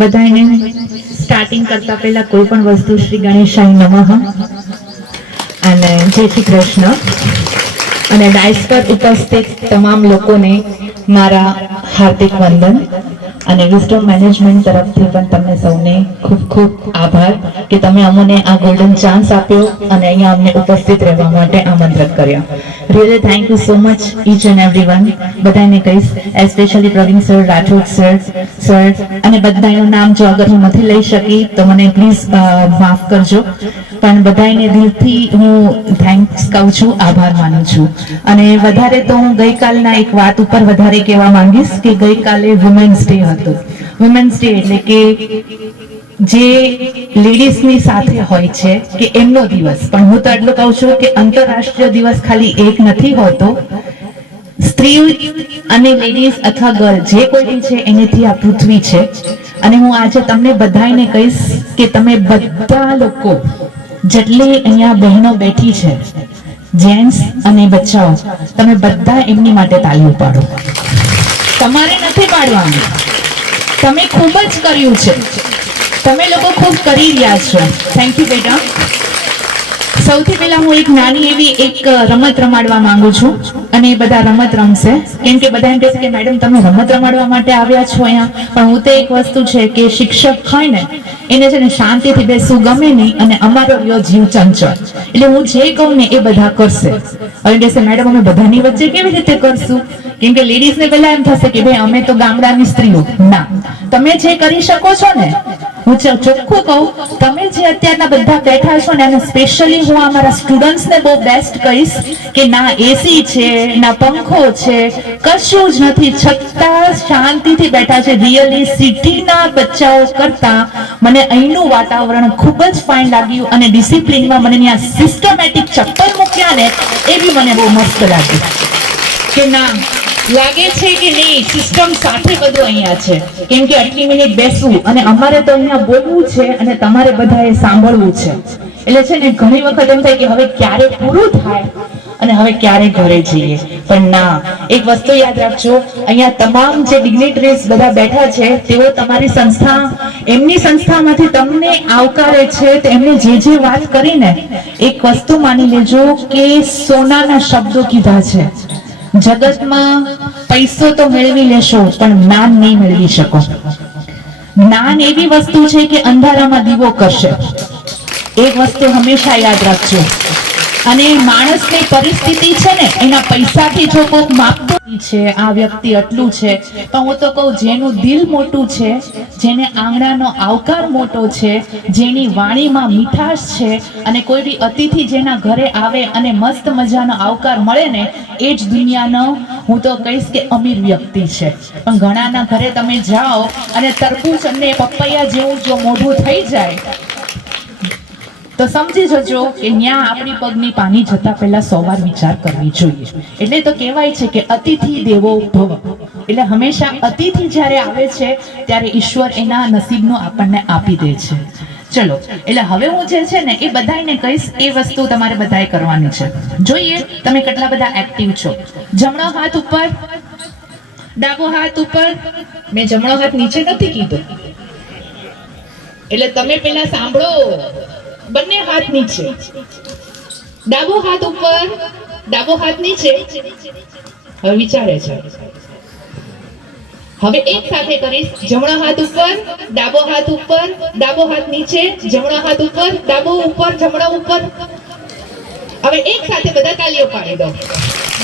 બધાને સ્ટાર્ટિંગ કરતા પહેલા કોઈ પણ વસ્તુ શ્રી ગણેશાય નમઃ અને જય શ્રી કૃષ્ણ અને ડાયસ પર ઉપસ્થિત તમામ લોકોને મારા હાર્દિક વંદન અને વિઝડમ મેનેજમેન્ટ તરફથી પણ તમને સૌને ખૂબ ખૂબ આભાર કે તમે અમને આ ગોલ્ડન ચાન્સ આપ્યો અને અહીંયા અમને ઉપસ્થિત રહેવા માટે આમંત્રિત કર્યા. Really thank you so much each and everyone. બધાને કહીશ especially Praveen sir, Rathod sir અને બધાનું નામ જો અગર હું નથી લઈ શકી તો મને પ્લીઝ માફ કરજો, પણ બધાને દિલથી હું થેન્ક્સ કહું છું, આભાર માનું છું. અને વધારે તો હું ગઈકાલના એક વાત ઉપર વધારે કહેવા માંગીશ કે ગઈકાલે વુમેન્સ ડે હતો. વુમેન્સ ડે એટલે કે જે લેડીઝની સાથે હોય છે કે એમનો દિવસ, પણ હું તો એટલું કહું છું કે આંતરરાષ્ટ્રીય દિવસ ખાલી એક નથી હોતો. સ્ત્રી અને લેડીઝ અથવા ગર્લ જે કોઈ બી છે એનેથી આ પૃથ્વી છે. અને હું આજે તમને બધાને કહીશ કે તમે બધા લોકો જેટલી અહીંયા બહેનો બેઠી છે, જેન્ટ્સ અને બચ્ચાઓ, તમે બધા એમની માટે તાળીઓ પાડો. તમારે નથી પાડવાનું, તમે ખૂબ જ કર્યું છે, તમે લોકો ખૂબ કરી રહ્યા છો. થેન્ક યુ બેટા. સૌથી પહેલા હું એક નાની એવી એક રમત રમાડવા માંગુ છું અને એ બધા રમત રમશે, કેમ કે બધા એમ કહેશે કે મેડમ તમે રમત રમાડવા માટે આવ્યા છો અહીંયા, પણ હું તો એક વસ્તુ છે કે શિક્ષક હોય ને એને છે ને શાંતિથી બેસવું ગમે નહીં અને અમારો રહ્યો જીવ ચંચળ, એટલે હું જે કહું ને એ બધા કરશે. હવે કહેશે મેડમ અમે બધાની વચ્ચે કેવી રીતે કરશું, કેમ કે લેડીઝને પહેલા એમ થશે કે ભાઈ અમે તો ગામડાની સ્ત્રીઓ. ના, તમે જે કરી શકો છો ને, હું ચોખ્ખું કહું, તમે જે અત્યારના બધા બેઠા છો ને, અને સ્પેશિયલી હું અમારા સ્ટુડન્ટ્સને બહુ બેસ્ટ કહીશ કે ના એસી છે, ના પંખો છે, કશું જ નથી, છતાં શાંતિથી બેઠા છે. રિયલી સિટીના બચ્ચાઓ કરતા મને અહીંનું વાતાવરણ ખૂબ જ ફાઇન લાગ્યું અને ડિસિપ્લિનમાં મને ત્યાં સિસ્ટમેટિક ચપ્પલ મૂક્યા ને એ બી મને બહુ મસ્ત લાગ્યું કે ના લાગે છે કે નહીં સિસ્ટમ સાથે બધું અહીંયા છે, કેમ કે આટલી મિનિટ બેસવું અને અમારે તો અહીંયા બોલવું છે અને તમારે બધાએ સાંભળવું છે. એટલે છે ને ઘણી વખત એમ થાય કે હવે ક્યારે પૂરું થાય અને હવે ક્યારે ઘરે જઈએ, પણ ના, એક વસ્તુ યાદ રાખજો, અહીંયા તમામ જે ડિગ્નિટરીઝ બધા બેઠા છે તેઓ તમારી સંસ્થા, એમની સંસ્થામાંથી તમને આવકારે છે. તો એમને જે વાત કરીને એક વસ્તુ માની લેજો કે સોનાના શબ્દો કીધા છે, જગતમાં પૈસો તો મેળવી લેશો પણ જ્ઞાન નહીં મેળવી શકો. જ્ઞાન એવી વસ્તુ છે કે અંધારામાં દીવો કરશે, એક વસ્તુ હંમેશા યાદ રાખજો. અને માણસની પરિસ્થિતિ છે ને એના પૈસાથી જો કોઈક માપતું છે, આ વ્યક્તિ આટલું છે, પણ હું તો કહું જેનું દિલ મોટું છે, જેને આંગણાનો આવકાર મોટો છે, જેની વાણીમાં મીઠાશ છે અને કોઈ બી અતિથિ જેના ઘરે આવે અને મસ્ત મજાનો આવકાર મળે ને, એ જ દુનિયાનો હું તો કહીશ કે અમીર વ્યક્તિ છે. પણ ઘણાના ઘરે તમે જાઓ અને તરબૂચ અને પપૈયા જેવું જો મોઢું થઈ જાય તો સમજી જજો કે ત્યાં આપણી પગની પાની જતા પહેલા 100 વાર વિચાર કરવી જોઈએ. એટલે તો કહેવાય છે કે અતિથિ દેવો ભવ, એટલે હંમેશા અતિથિ જ્યારે આવે છે ત્યારે ઈશ્વર એના નસીબનું આપણને આપી દે છે. ચલો, એટલે હવે હું જે છે ને એ બધાને કહીશ, એ વસ્તુ તમારે બધાએ કરવાની છે. જોઈએ તમે કેટલા બધા એક્ટિવ છો. જમણો હાથ ઉપર, ડાબો હાથ ઉપર. મેં જમણો હાથ નીચે નથી કીધો, એટલે તમે પેલા સાંભળો. બંને હાથ નીચે, ડાબો હાથ ઉપર, ડાબો હાથ નીચે. હવે વિચારે છે, હવે એક સાથે કરીશ. જમણો હાથ ઉપર, ડાબો હાથ ઉપર, ડાબો હાથ નીચે, જમણો હાથ ઉપર, ડાબો ઉપર, જમણો ઉપર. હવે એક સાથે બધા તાળીઓ પાડી દો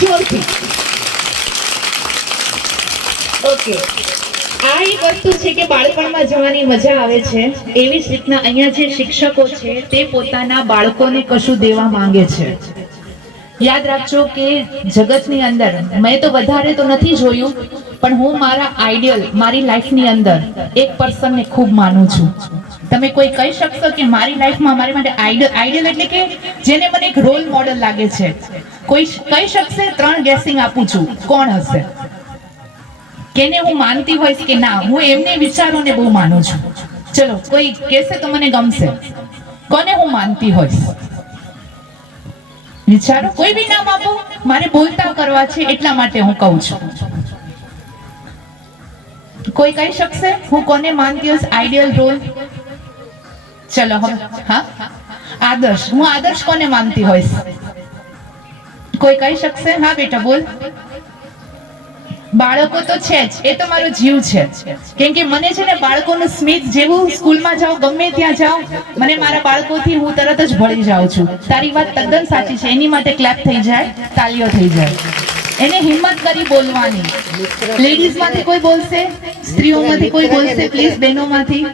જોરથી. ઓકે, આ એક વસ્તુ છે કે બાળપણમાં જવાની મજા આવે છે. એવી જ રીતના અહીંયા જે શિક્ષકો છે તે પોતાના બાળકોને કશું દેવા માંગે છે. યાદ રાખજો કે જગતની અંદર મેં તો વધારે તો નથી જોયું, પણ હું મારા આઈડિયલ, મારી લાઈફની અંદર એક પર્સનને ખૂબ માનું છું. તમે કોઈ કહી શકશો કે મારી લાઈફમાં મારી માટે આઈડિયલ એટલે કે જેને મને એક રોલ મોડલ લાગે છે? કોઈ કહી શકશે? 3 ગેસિંગ આપું છું, કોણ હશે? કેને હું માનતી હોઈશ કે ના હું એમને વિચારોને બહુ માનું છું? ચલો, કોઈ કહેશે તો મને ગમશે. કોને હું માનતી હોઈશ? વિચારો, કોઈ બી નામ આપો, મારે બોલતા કરવા છે એટલા માટે હું કહું છું. કોઈ કહી શકશે હું કોને માનતી હોઈશ આઈડિયલ રોલ? ચલો હવે, હા, આદર્શ. હું આદર્શ કોને માનતી હોઈશ? કોઈ કહી શકશે? હા બેટા બોલ. બાળકો તો છે જ, એ તો મારો જીવ છે. કેમ કે મને છે ને બાળકોનું સ્મિત જેવું, સ્કૂલમાં જાઉં, ગમે ત્યાં જાઉં, મને મારા બાળકોથી હું તરત જ ભળી જાઉં છું. તારી વાત તદ્દન સાચી છે. એની માટે ક્લેપ થઈ જાય, તાલીઓ થઈ જાય. એને હિંમત કરી બોલવાની. લેડીઝ માંથી કોઈ બોલશે? સ્ત્રીઓમાંથી કોઈ બોલશે પ્લીઝ? બહેનોમાંથી?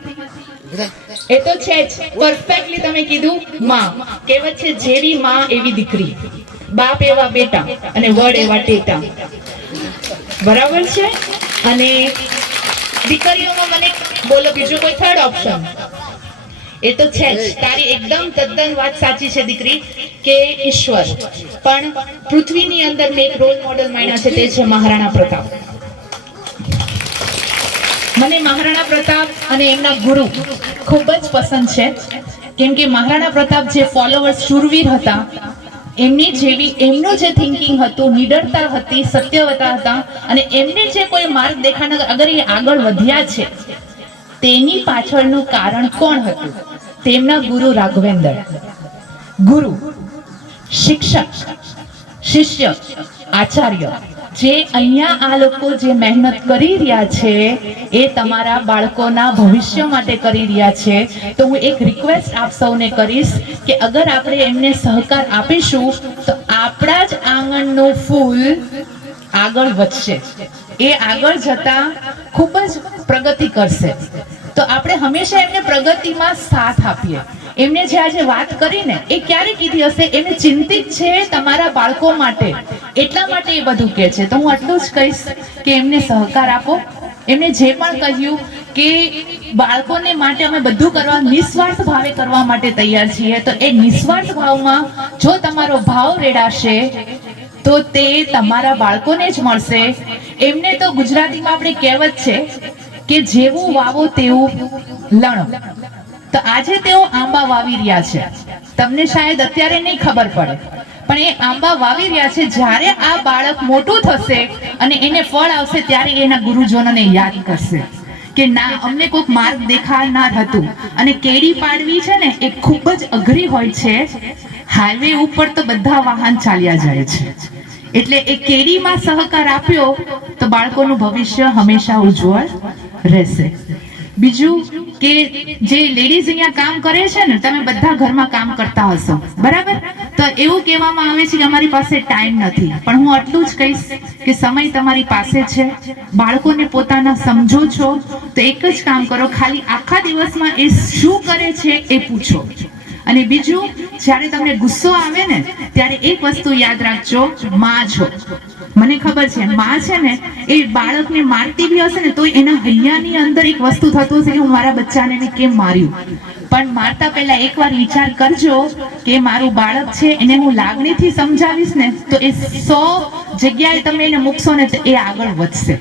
એ તો છે જ. પરફેક્ટલી તમે કીધું. માં, કહેવત છે જેવી માં એવી દીકરી, બાપ એવા બેટા અને વડ એવા ટેટા. બરાબર છે. અને દીકરીઓમાં મને બોલો બીજો કોઈ થર્ડ ઓપ્શન? એ તો છે જ. તારી એકદમ તદ્દન વાત સાચી છે દીકરી, કે ઈશ્વર પણ પૃથ્વીની અંદર મેં એક રોલ મોડેલ માન્યા છે, તે છે મહારાણા પ્રતાપ. મને મહારાણા પ્રતાપ અને એમના ગુરુ ખૂબ જ પસંદ છે. કેમ કે મહારાણા પ્રતાપ જે ફોલોવર્સ શૂરવીર હતા, એમની જેવી એમનું જે થિંકિંગ હતું, નિડરતા હતી, સત્યવતા હતા, અને એમને જે કોઈ માર્ગ દેખાડનાર, અગર એ આગળ વધ્યા છે તેની પાછળનું કારણ કોણ હતું? તેમના ગુરુ રાઘવેન્દ્ર. ગુરુ, શિક્ષક, શિષ્ય, આચાર્ય. જે અહીંયા આ લોકો જે મહેનત કરી રહ્યા છે એ તમારા બાળકોના ભવિષ્ય માટે કરી રહ્યા છે. તો હું એક રિક્વેસ્ટ આપ સૌને કરીશ કે અગર આપણે એમને સહકાર આપીશું તો આપણા જ આંગણનું ફૂલ આગળ વધશે. એ આગળ જતા ખૂબ જ પ્રગતિ કરશે. તો આપણે હંમેશા એમને પ્રગતિમાં સાથ આપીએ. એમને જે આજે વાત કરીને એ ક્યારે કીધી હશે? એને ચિંતિત છે તમારા બાળકો માટે, એટલા માટે એ બધું કહે છે. તો હું આટલું જ કહીશ કે એમને સહકાર આપો. એમને જે પણ કહ્યું કે બાળકોને માટે અમે બધું કરવા, નિસ્વાર્થ ભાવે કરવા માટે તૈયાર છીએ. તો એ નિસ્વાર્થ ભાવમાં જો તમારો ભાવ રેડાશે તો તે તમારા બાળકોને જ મળશે. એમને તો ગુજરાતીમાં આપણી કહેવત છે કે જેવું વાવો તેવું લણો. તો આજે તેઓ આંબા વાવી રહ્યા છે. તમને શાયદ અત્યારે નહીં ખબર પડે, પણ એ આંબા વાવી રહ્યા છે. જ્યારે આ બાળક મોટું થશે અને એને ફળ આવશે ત્યારે એના ગુરુજનોને યાદ કરશે કે ના, અમને કોઈક માર્ગ દેખાડનાર હતું. અને કેડી પાડવી છે ને એ ખૂબ જ અઘરી હોય છે. હાઈવે ઉપર તો બધા વાહન ચાલ્યા જાય છે. એટલે એ કેડીમાં સહકાર આપ્યો તો બાળકોનું ભવિષ્ય હંમેશા ઉજ્જવળ રહેશે. બીજું કે જે લેડીઝ અહીંયા કામ કરે છે ને, તમે બધા ઘરમાં કામ કરતા હશો, બરાબર? તો એવું કહેવામાં આવે છે કે અમારી પાસે ટાઈમ નથી. પણ હું આટલું જ કહીશ કે સમય તમારી પાસે છે. બાળકોને પોતાના સમજો છો તો એક જ કામ કરો, ખાલી આખા દિવસમાં એ શું કરે છે એ પૂછો. અને બીજું, જ્યારે તમને ગુસ્સો આવે ને ત્યારે એક વસ્તુ યાદ રાખજો, માં છો. મને ખબર છે માં છે ને એ બાળકને મારતી બી હશે ને તો એના હૈયાની અંદર એક વસ્તુ થતું હશે કે હું મારા બચ્ચાને મેં કેમ માર્યું. પણ મારતા પહેલા એકવાર વિચાર કરજો કે મારું બાળક છે, એને હું લાગણીથી સમજાવીશ ને તો એ 100 જગ્યાએ તમે એને મૂકશો ને તો એ આગળ વધશે.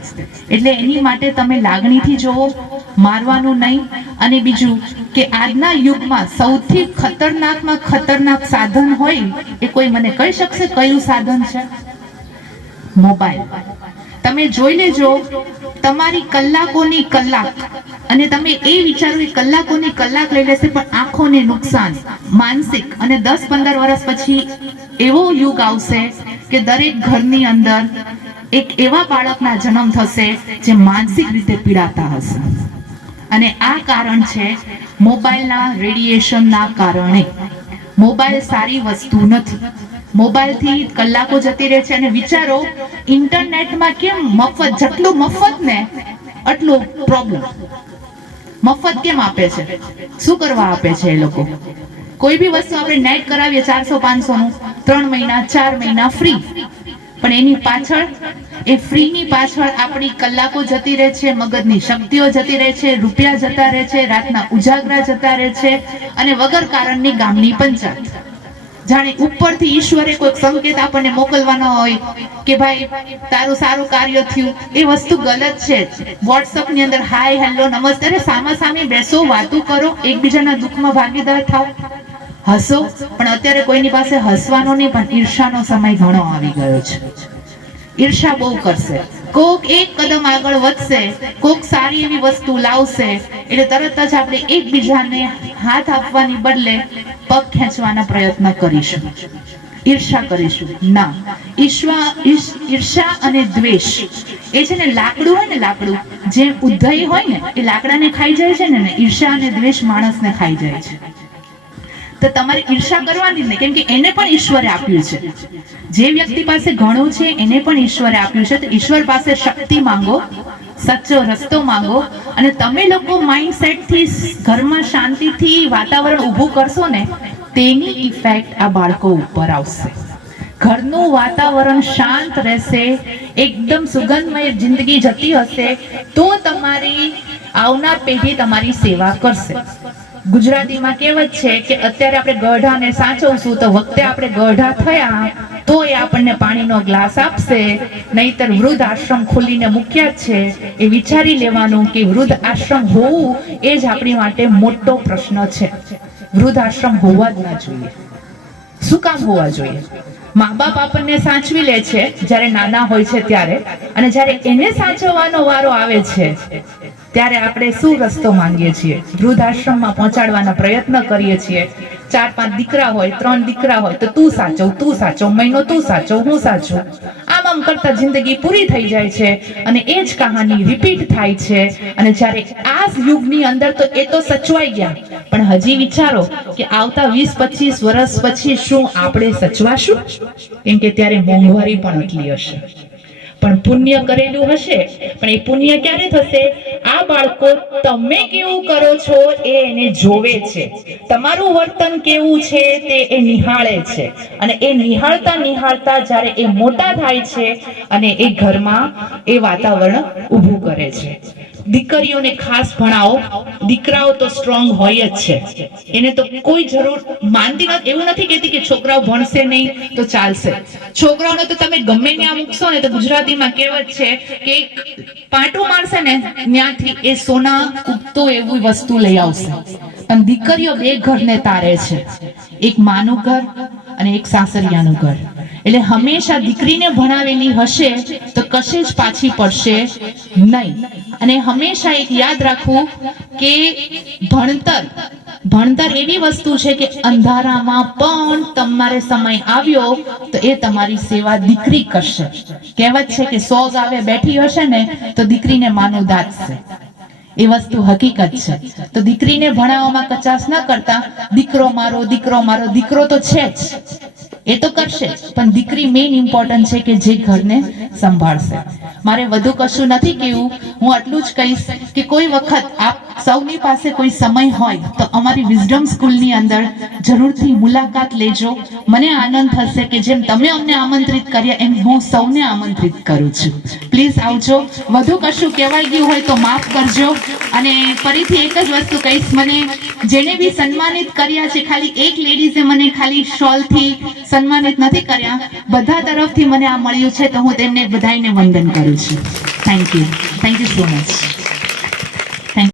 એટલે એની માટે તમે લાગણીથી જોવો, મારવાનું નહીં. અને બીજું કે આજના યુગમાં સૌથી ખતરનાકમાં ખતરનાક સાધન હોય એ કોઈ મને કહી શકશે કયું સાધન છે? મોબાઈલ. તમે જોઈ લેજો, તમારી કલાકોની કલાક, અને તમે એ વિચારો કે કલાકોની કલાક લઈ લેશે, પણ આંખોને નુકસાન, માનસિક. અને 10-15 વર્ષ પછી એવો યુગ આવશે કે દરેક ઘરની અંદર એક એવા બાળકના જન્મ થશે જે માનસિક રીતે પીડાતા હશે. અને આ કારણ છે મોબાઈલના રેડિયેશનના કારણે. મોબાઈલ સારી વસ્તુ નથી. મોબાઈલથી કલાકો જતી રહે છે. અને વિચારો, ઇન્ટરનેટમાં કેમ મફત, જેટલું મફત ને આટલું પ્રોબ્લેમ. મફત કેમ આપે છે? શું કરવા આપે છે એ લોકો? કોઈ બી વસ્તુ આપણે નેટ કરાવીએ 400-500 નું, 3 મહિના 4 મહિના ફ્રી. પણ એની પાછળ, એ ફ્રીની પાછળ આપણી કલાકો જતી રહે છે, મગજની શક્તિઓ જતી રહે છે, રૂપિયા જતા રહે છે, રાતના ઉજાગરા જતા રહે છે, અને વગર કારણની ગામની પંચાયત. જાણે ઉપરથી ઈશ્વરે કોઈક સંકેત આપણને મોકલવાનો હોય કે ભાઈ તારું સારું કાર્ય થયું. એ વસ્તુ ગલત છે. વોટ્સઅપ ની અંદર હાય, હેલો, નમસ્તે, અરે સામાસામી બેસો, વાતો કરો, એકબીજાના દુઃખમાં ભાગીદાર થાવ, હસો. પણ અત્યારે કોઈની પાસે હસવાનો નહીં, પણ ઈર્ષાનો સમય ઘણો આવી ગયો છે. ઈર્ષા બહુ કરશે. કોક એક કદમ આગળ વધશે, કોક સારી એવી વસ્તુ લાવશે એટલે તરત જ આપણે એકબીજાને હાથ આપવાની બદલે પગ ખેંચવાના પ્રયત્ન કરીશું, ઈર્ષા કરીશું. ના, ઈર્ષા અને દ્વેષ એ છે ને લાકડું હોય ને, લાકડું જે ઉધઈ હોય ને એ લાકડાને ખાઈ જાય છે ને, ઈર્ષા અને દ્વેષ માણસને ખાઈ જાય છે. તો તમારે ઈર્ષા કરવાની જ નહીં, કેમ કે એને પણ ઈશ્વરે આપ્યું છે. જે વ્યક્તિ પાસે ઘણું છે એને પણ ઈશ્વરે આપ્યું છે. તો ઈશ્વર પાસે શક્તિ માંગો, સચ્ચો રસ્તો માંગો, અને તમે લોકો માઇન્ડસેટ થી ઘરમાં શાંતિથી વાતાવરણ ઊભું કરશો ને, તેની ઇફેક્ટ આ બાળકો ઉપર આવશે. ઘરનું વાતાવરણ શાંત રહેશે, એકદમ સુગંધમય જિંદગી જતી હશે, તો તમારી આવનાર પેઢી તમારી સેવા કરશે. ગુજરાતીમાં કહેવત છે કે અત્યારે આપણે ગઢાને સાચવશું તો વખતે આપણે ગઢા થયા તો એ આપણને પાણીનો ગ્લાસ આપશે, નહીતર વૃદ્ધ આશ્રમ ખોલીને મૂક્યા છે. એ વિચારી લેવાનું કે વૃદ્ધ આશ્રમ હોવું એ જ આપણી માટે મોટો પ્રશ્ન છે. વૃદ્ધ આશ્રમ હોવા જ ના જોઈએ. શું કામ હોવા જોઈએ? મા બાપ આપણને સાચવી લે છે જ્યારે નાના હોય છે ત્યારે, અને જ્યારે એને સાચવવાનો વારો આવે છે ત્યારે આપણે શું રસ્તો માંગીએ છીએ? વૃદ્ધાશ્રમમાં પહોંચાડવાના પ્રયત્ન કરીએ છીએ. 4-5 દીકરા હોય, 3 દીકરા હોય તો તું સાચવ, મહિનો તું સાચવ, હું સાચું, આમ કરતા જિંદગી પૂરી થઈ જાય છે અને એ જ કહાની રિપીટ થાય છે. અને જ્યારે આ યુગની અંદર તો એ તો સચવાઈ ગયા, પણ હજી વિચારો કે આવતા 20-25 વર્ષ પછી શું આપણે સચવાશું? કેમ કે ત્યારે મોંઘવારી પણ એટલી હશે, પણ પુણ્ય કરેલું હશે. પણ એ પુણ્ય ક્યારે થશે? આ બાળકો તમે કેવું કરો છો એ એને જોવે છે, તમારું વર્તન કેવું છે તે એ નિહાળે છે, અને એ નિહાળતા જ્યારે એ મોટા થાય છે અને એ ઘરમાં એ વાતાવરણ ઊભું કરે છે. દીકરીઓને ખાસ ભણાવો, દીકરાઓ તો સ્ટ્રોંગ હોય જ છે, એને તો કોઈ જરૂર માનતી નથી. એવું નથી કહેતી કે છોકરાઓ ભણશે નહીં તો ચાલશે. છોકરાઓને તો તમે ગમે ત્યાં મૂકશો ને તો ગુજરાતીમાં કહેવત છે કે પાટું મારશે ને ત્યાંથી એ સોના ઉગતો એવી વસ્તુ લઈ આવશે. પણ દીકરીઓ 2 ઘરને તારે છે, એક માનું ઘર અને એક સાસરિયાનું ઘર. એટલે હંમેશા દીકરીને ભણાવેલી હશે તો કશે જ પાછી પડશે નહીં. અને હંમેશા એક યાદ રાખવું કે ભણતર એવી વસ્તુ છે કે અંધારામાં પણ તમારે સમય આવ્યો તો એ તમારી સેવા દીકરી કરશે. કહેવત છે કે 100 ગાવે બેઠી હશે ને તો દીકરીને માનું દાટશે. એ વસ્તુ હકીકત છે. તો દીકરીને ભણાવવામાં કચાશ ન કરતા દીકરો મારો, દીકરો તો છે જ, એ તો કરશે, પણ દીકરી મેઇન ઇમ્પોર્ટન્ટ છે કે જે ઘરને સંભાળશે. મારે વધુ કશું નથી કહેવું. હું આટલું જ કહીશ કે કોઈ વખત આપ સૌની પાસે કોઈ સમય હોય તો અમારી વિઝડમ સ્કૂલની અંદર જરૂરથી મુલાકાત લેજો. મને આનંદ થશે કે જેમ તમે અમને આમંત્રિત કર્યા એમ હું સૌને આમંત્રિત કરું છું. પ્લીઝ આવજો. વધુ કશું કહેવાઈ ગયું હોય તો માફ કરજો. અને ફરીથી એક જ વસ્તુ કહીશ, મને જેને બી સન્માનિત કર્યા છે, ખાલી એક લેડીઝે મને ખાલી શોલથી સન્માનિત નથી કર્યા, બધા તરફથી મને આ મળ્યું છે, તો હું તેમને બધાને વંદન કરું છું. Thank you so much.